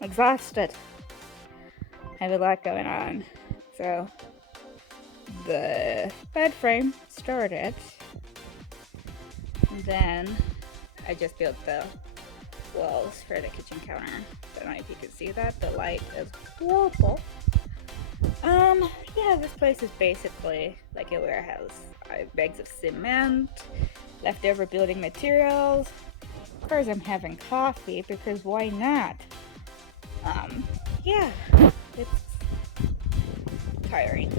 Exhausted. I have a lot going on. So the bed frame started, and then I just built the walls for the kitchen counter. Don't know if you can see that. The light is horrible. Yeah, this place is basically like a warehouse. I have bags of cement, leftover building materials. Of course, I'm having coffee because why not? Yeah, it's tiring.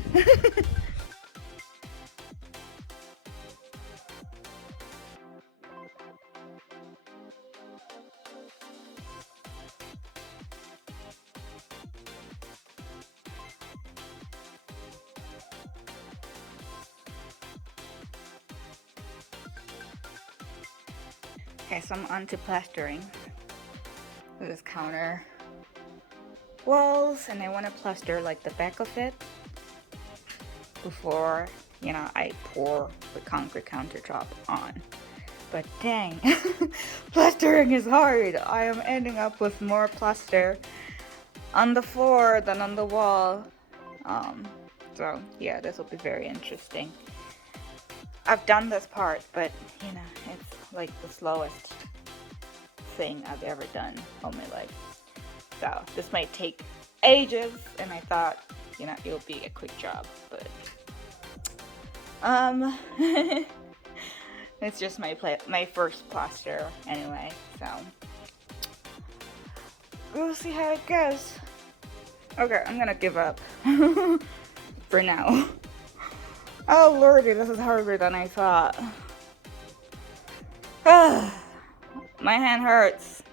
Okay, so I'm on to plastering this counter walls, and I want to plaster like the back of it before, I pour the concrete countertop on. But dang, plastering is hard. I am ending up with more plaster on the floor than on the wall. So yeah, this will be very interesting. I've done this part, but it's like the slowest thing I've ever done all my life. So this might take ages, and I thought, it would be a quick job, but it's just my first plaster anyway, so we'll see how it goes. Okay, I'm gonna give up for now. Oh lordy, this is harder than I thought. My hand hurts.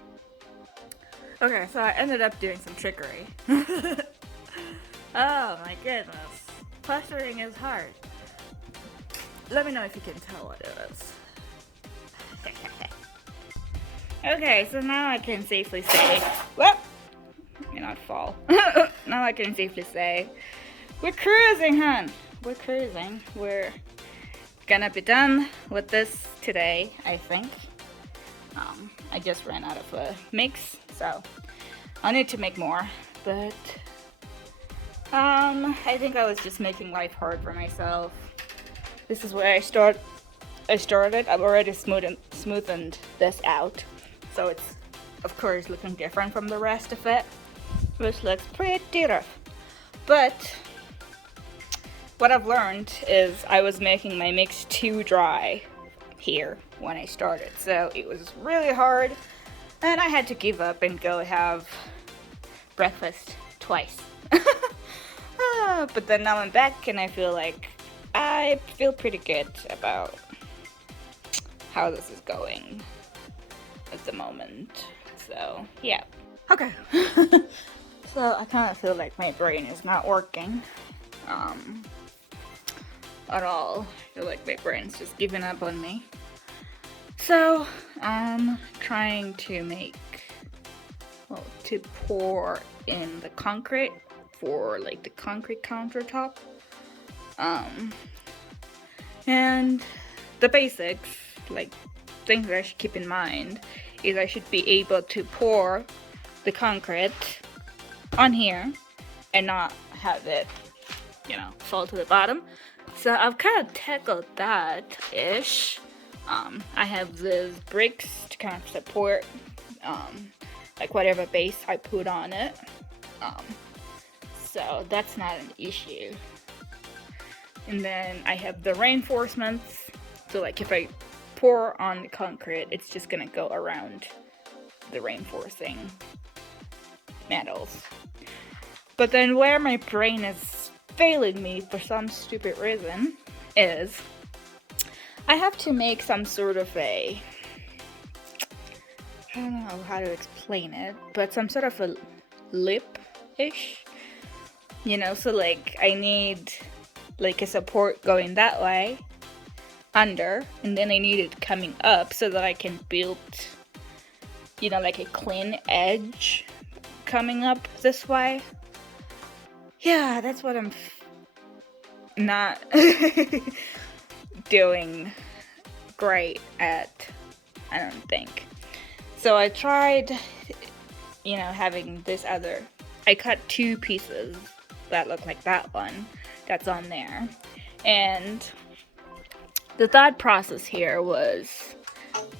Okay, so I ended up doing some trickery. Oh my goodness. Plastering is hard. Let me know if you can tell what it is. Okay, so now I can safely say, well, may not fall. Now I can safely say, we're cruising, hun. We're cruising. We're gonna be done with this today, I think. I just ran out of a mix, so I'll need to make more, but I think I was just making life hard for myself. This is where I started. I've already smoothened this out, so it's of course looking different from the rest of it, which looks pretty rough. But what I've learned is I was making my mix too dry here when I started, so it was really hard, and I had to give up and go have breakfast twice. But then now I'm back, and I feel pretty good about how this is going at the moment. So yeah. Okay. So I kind of feel like my brain is not working at all. I feel like my brain's just giving up on me. So I'm trying to to pour in the concrete for like the concrete countertop. And the basics, like things that I should keep in mind, is I should be able to pour the concrete on here and not have it, fall to the bottom. So I've kind of tackled that ish. I have these bricks to kind of support like whatever base I put on it. So that's not an issue. And then I have the reinforcements So like if I pour on the concrete, it's just gonna go around the reinforcing metals. But then where my brain is failing me for some stupid reason is I have to make some sort of a, I don't know how to explain it, but some sort of a lip-ish, you know, so like I need like a support going that way under, and then I need it coming up so that I can build, you know, like a clean edge coming up this way. Yeah, that's what I'm not doing great at, I don't think. So I tried, you know, having this other, I cut 2 pieces that look like that one that's on there. And the thought process here was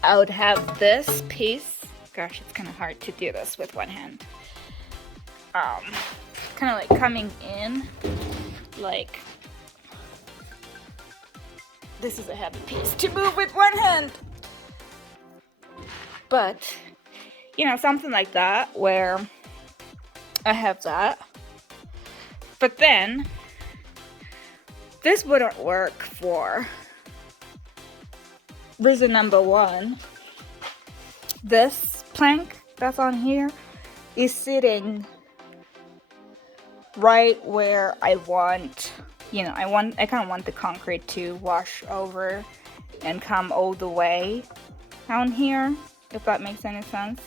I would have this piece, gosh, it's kind of hard to do this with one hand, kind of like coming in, like, this is a heavy piece to move with one hand, but, you know, something like that, where I have that, but then, this wouldn't work for reason number 1. This plank that's on here is sitting right where I want, you know, I kind of want the concrete to wash over and come all the way down here, if that makes any sense.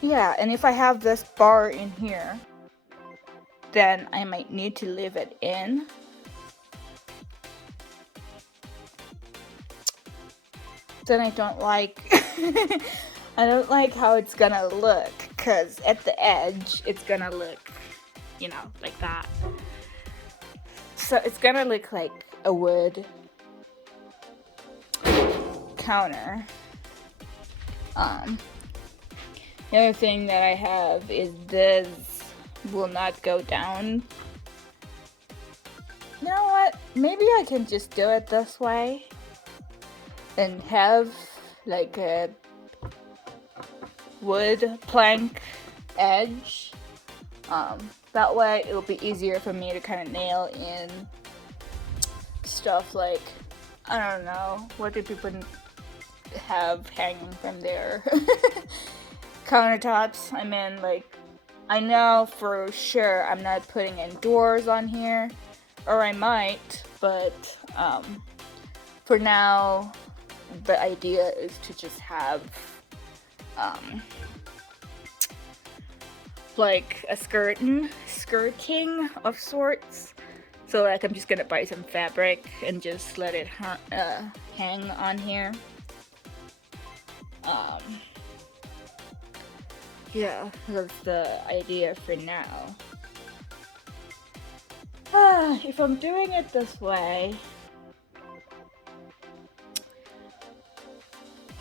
Yeah, and if I have this bar in here, then I might need to leave it in. Then I don't like I don't like how it's gonna look, because at the edge it's gonna look, you know, like that. So it's gonna look like a wood counter. The other thing that I have is this will not go down. You know what? Maybe I can just do it this way and have like a wood plank edge. That way it'll be easier for me to kind of nail in stuff like, I don't know, what do people have hanging from their countertops? I mean, like, I know for sure I'm not putting in doors on here, or I might, but for now the idea is to just have like a skirting of sorts. So like I'm just gonna buy some fabric and just let it hang on here. Yeah, that's the idea for now. If I'm doing it this way,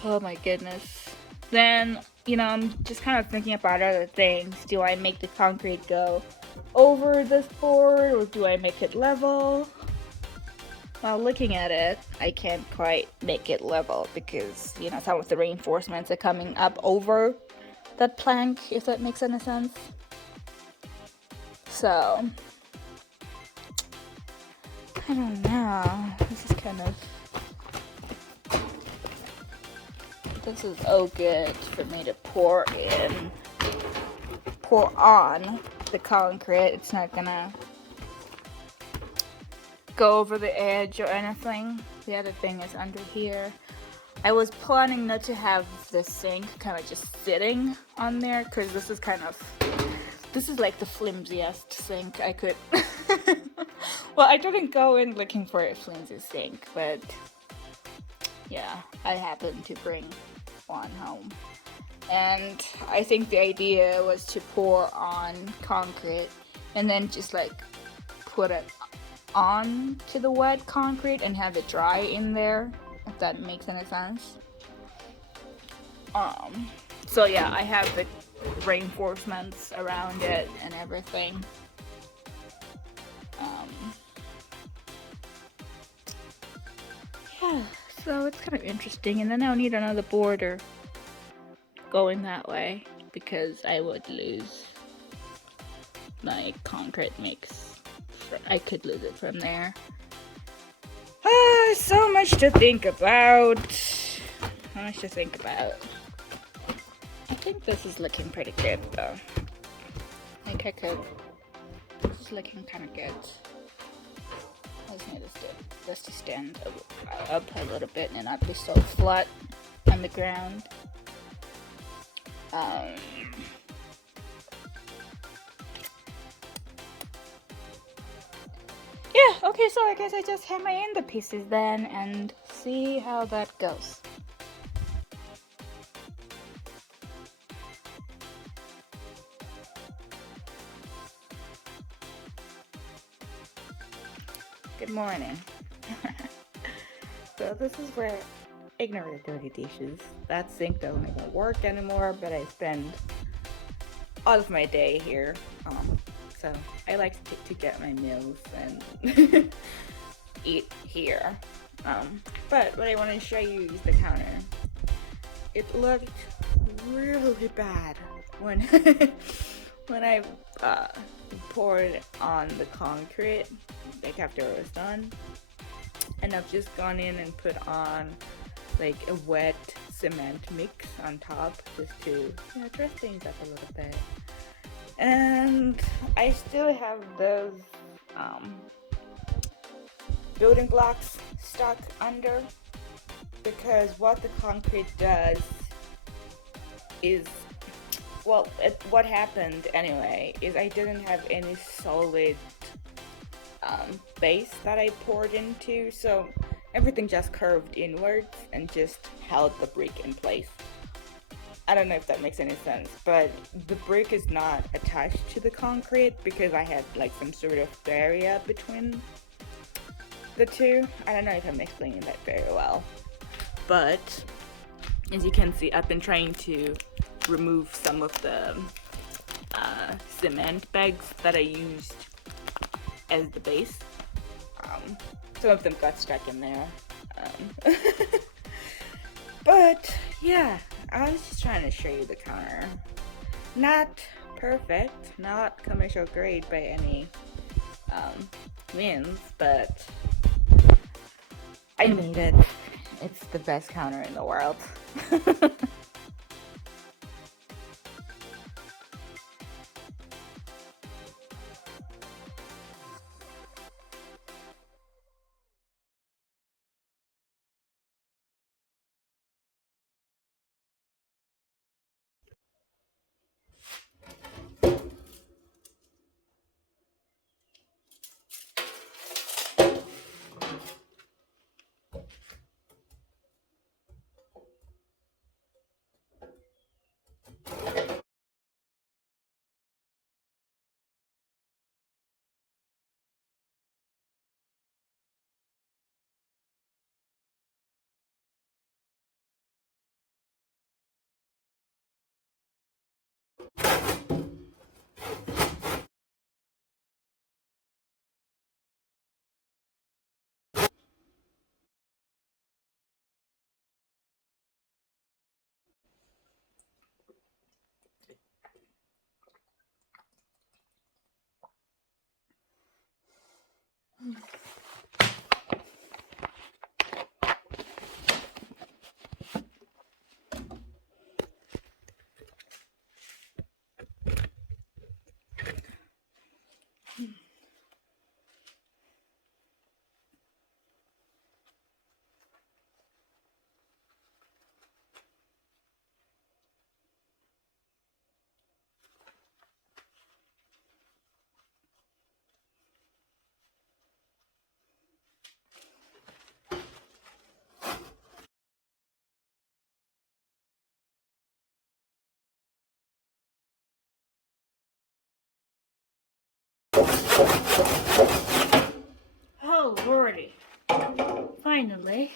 oh my goodness, then, you know, I'm just kind of thinking about other things. Do I make the concrete go over this board, or do I make it level? Well, looking at it, I can't quite make it level because, you know, some of the reinforcements are coming up over that plank, if that makes any sense. So, I don't know. This is oh good for me to pour on the concrete. It's not gonna go over the edge or anything. The other thing is under here. I was planning not to have the sink kind of just sitting on there, because this is like the flimsiest sink I could. Well, I didn't go in looking for a flimsy sink, but yeah, I happened to bring one home. And I think the idea was to pour on concrete and then just like put it on to the wet concrete and have it dry in there, if that makes any sense. So yeah, I have the reinforcements around it and everything. So it's kind of interesting, and then I'll need another border going that way because I would lose my concrete mix. I could lose it from there. So much to think about. So much to think about. I think this is looking pretty good though. Like I could. This is looking kind of good. I just need this to stand up a little bit and not be so flat on the ground. Yeah, okay, so I guess I just hammer in the pieces then and see how that goes. Good morning. So this is where, ignore the dirty dishes. That sink doesn't even work anymore, but I spend all of my day here. So I like to get my meals and eat here. But what I want to show you is the counter. It looked really bad when when I poured on the concrete, like after it was done. And I've just gone in and put on like a wet cement mix on top just to dress things up a little bit. And I still have those building blocks stuck under, because what the concrete does is, well, what happened anyway is I didn't have any solid base that I poured into, so everything just curved inwards and just held the brick in place. I don't know if that makes any sense, but the brick is not attached to the concrete because I had like some sort of barrier between the two. I don't know if I'm explaining that very well, but as you can see, I've been trying to remove some of the cement bags that I used as the base. Some of them got stuck in there. But yeah, I was just trying to show you the counter. Not perfect, not commercial grade by any means, but I made it. It's the best counter in the world. Oh lordy, finally.